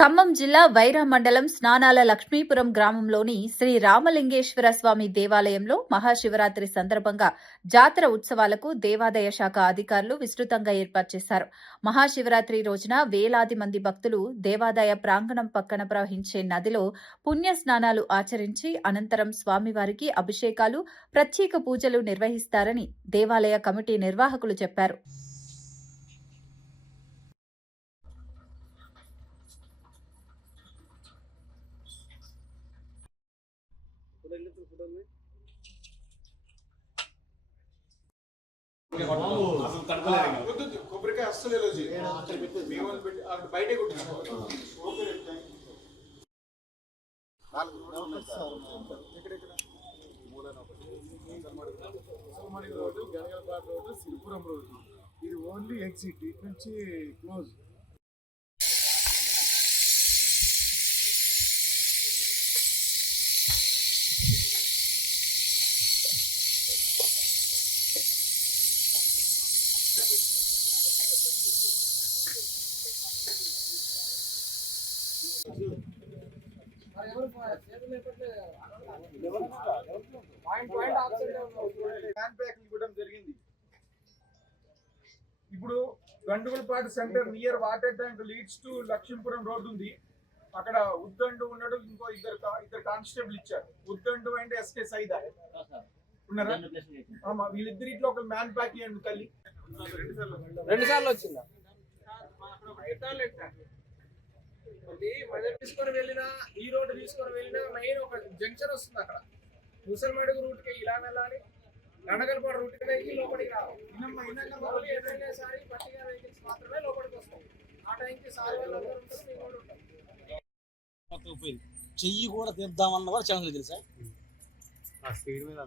ఖమ్మం జిల్లా వైరా మండలం స్నానాల లక్ష్మీపురం గ్రామంలోని శ్రీ రామలింగేశ్వర స్వామి దేవాలయంలో మహాశివరాత్రి సందర్భంగా జాతర ఉత్సవాలకు దేవాదాయ శాఖ అధికారులు విస్తృతంగా ఏర్పాటు చేశారు. మహాశివరాత్రి రోజున వేలాది మంది భక్తులు దేవాదాయ ప్రాంగణం పక్కన ప్రవహించే నదిలో పుణ్య స్నానాలు ఆచరించి అనంతరం స్వామివారికి అభిషేకాలు, ప్రత్యేక పూజలు నిర్వహిస్తారని దేవాలయ కమిటీ నిర్వాహకులు చెప్పారు. కొబ్బరికాయ అస్సలు ఎలర్జీ బయటే road, Ganagalapata road, Siripuram road. ఇది ఓన్లీ ఎగ్జిట్ ఇటు నుంచి క్లోజ్. జరిగింది. ఇప్పుడు Gandugulapata centre near water tank leads to Lakshmipuram road ఉంది. అక్కడ ఉద్దండు ఉన్నాడు, ఇంకో ఇద్దరు కానిస్టేబుల్ ఇచ్చారు. ఉద్దండు అండ్ ఎస్కే సైదా ఉన్నారా? వీళ్ళిద్దరు ఇట్లా ఒక మ్యాన్ ప్యాక్ ఇవ్వండి తల్లి. 2 సార్లు వచ్చిందా? తీసుకొని వెళ్ళినా, ఈ రోడ్డు తీసుకొని వెళ్ళినా మెయిన్ ఒక జంక్షన్ వస్తుంది. అక్కడ ముసల్మడుగు రూట్ కి ఇలా వెళ్ళాలి, గండగలపాడు రూట్ కి వెళ్ళి లోపలికి రావాలి. సారి పట్టిగా వెహికల్స్ మాత్రమే లోపలికి వస్తాం. ఆ టైంకి సార్ వాళ్ళందరూ ఉంటారు, మేము కూడా ఉంటాం. చెయ్యి కూడా తీద్దామన్న కూడా ఛాన్స్ తెలుసా? స్పీడ్ మీద